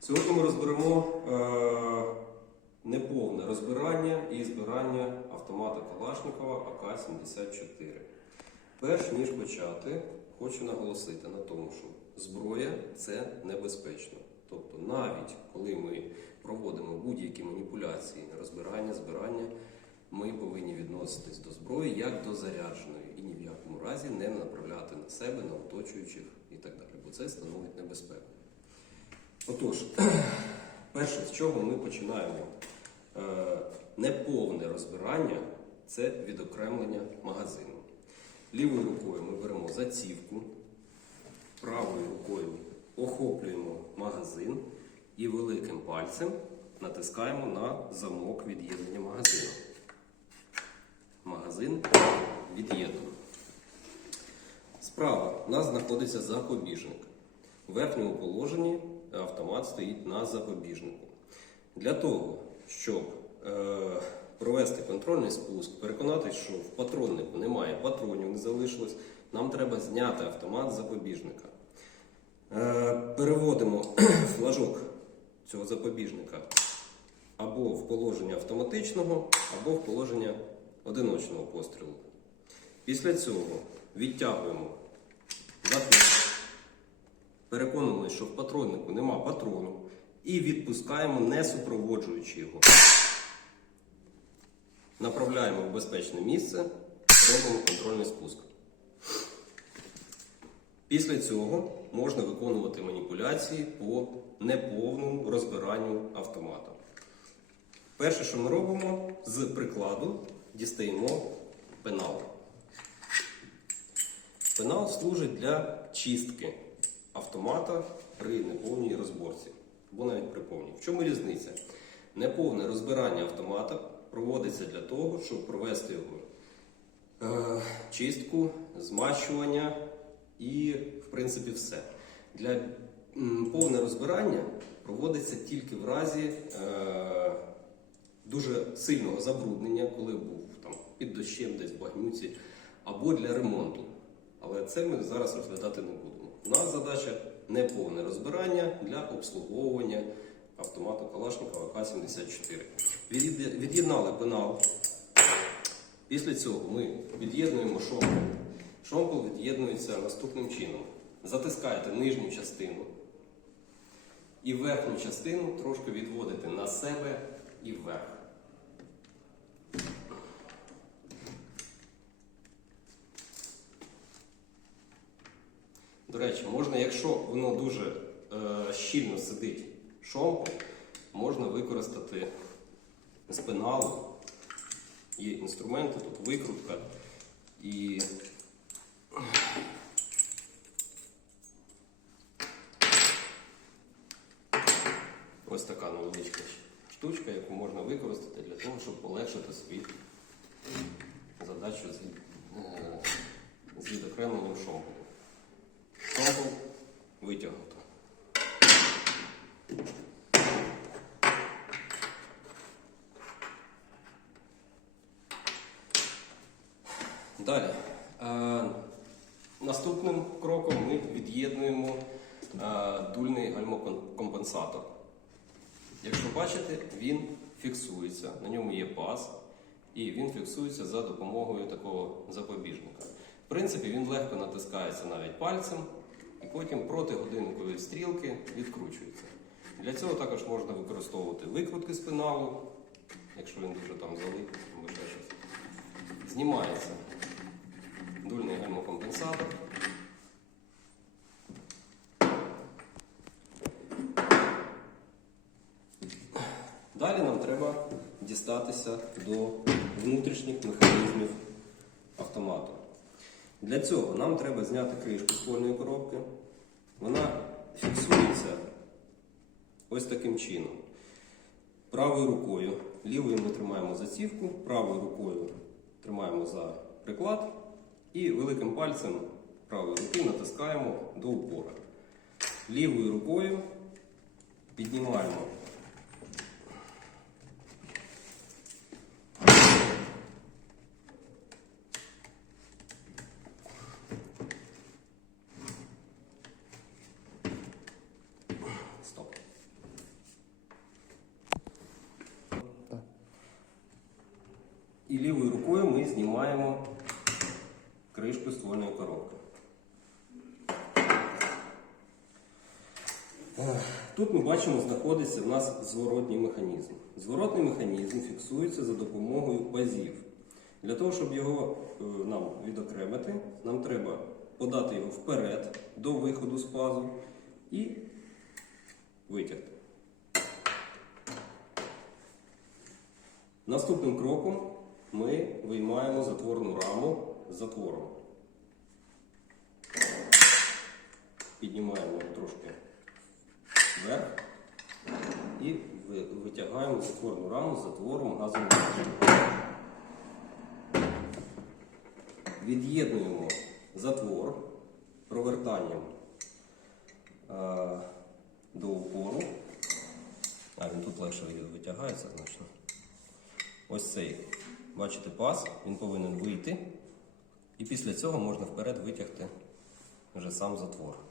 Сьогодні ми розберемо е, неповне розбирання і збирання автомата Калашникова АК-74. Перш ніж почати, хочу наголосити на тому, що зброя це небезпечно. Тобто, навіть коли ми проводимо будь-які маніпуляції, розбирання, збирання, ми повинні відноситись до зброї як до зарядженої і ні в якому разі не направляти на себе, на оточуючих і так далі, бо це становить небезпеку. Отож, перше, з чого ми починаємо е, неповне розбирання це відокремлення магазину. Лівою рукою ми беремо зацівку, правою рукою охоплюємо магазин і великим пальцем натискаємо на замок від'єднання магазину. Магазин від'єднано. Справа у нас знаходиться запобіжник. В верхньому положенні автомат стоїть на запобіжнику. Для того, щоб е, провести контрольний спуск, переконатися, що в патроннику немає патронів, не залишилось, нам треба зняти автомат з запобіжника. Е, переводимо флажок цього запобіжника або в положення автоматичного, або в положення одиночного пострілу. Після цього відтягуємо затвор. Переконуємося, що в патроннику нема патрону і відпускаємо, не супроводжуючи його. Направляємо в безпечне місце, робимо контрольний спуск. Після цього можна виконувати маніпуляції по неповному розбиранню автомата. Перше, що ми робимо, з прикладу дістаємо пенал. Пенал служить для чистки автомата при неповній розборці, або навіть при повній. В чому різниця? Неповне розбирання автомата проводиться для того, щоб провести його е, чистку, змащування і, в принципі, все. Для повне розбирання проводиться тільки в разі е, дуже сильного забруднення, коли був там, під дощем, десь в багнюці, або для ремонту. Але це ми зараз розглядати не будемо. У нас задача неповне розбирання для обслуговування автомату Калашникова АК-74. Від'єднали пенал. Після цього ми від'єднуємо шомпол. Шомпол від'єднується наступним чином. Затискаєте нижню частину і верхню частину трошки відводите на себе і вверх. Речі, можна, якщо воно дуже е, щільно сидить шомпол, можна використати з пеналу. Є інструменти, тут викрутка і ось така невеличка штучка, яку можна використати для того, щоб полегшити свою задачу з, е, Шомпол витягнуто. Далі. Е, наступним кроком ми від'єднуємо е, дульний гальмокомпенсатор. Якщо бачите, він фіксується, на ньому є паз, і він фіксується за допомогою такого запобіжника. В принципі, він легко натискається навіть пальцем, і потім проти годинникової стрілки відкручується. Для цього також можна використовувати викрутки з пеналу, якщо він дуже там залит, або ще щось. Знімається дульний гальмокомпенсатор. Далі нам треба дістатися до внутрішніх механізмів автомату. Для цього нам треба зняти кришку ствольної коробки. Вона фіксується ось таким чином. Правою рукою, лівою ми тримаємо зацівку, правою рукою тримаємо за приклад і великим пальцем правої руки натискаємо до упора. Лівою рукою піднімаємо ми знімаємо кришку ствольної коробки. Тут ми бачимо, знаходиться в нас зворотній механізм. Зворотний механізм фіксується за допомогою пазів. Для того, щоб його е, нам відокремити, нам треба подати його вперед до виходу з пазу і витягти. Наступним кроком ми виймаємо затворну раму з затвором. Піднімаємо трошки вверх і витягаємо затворну раму з затвором газовим. Від'єднуємо затвор провертанням е, до упору. А він тут легше витягається значно. Ось цей, бачите, паз, він повинен вийти. І після цього можна вперед витягти вже сам затвор.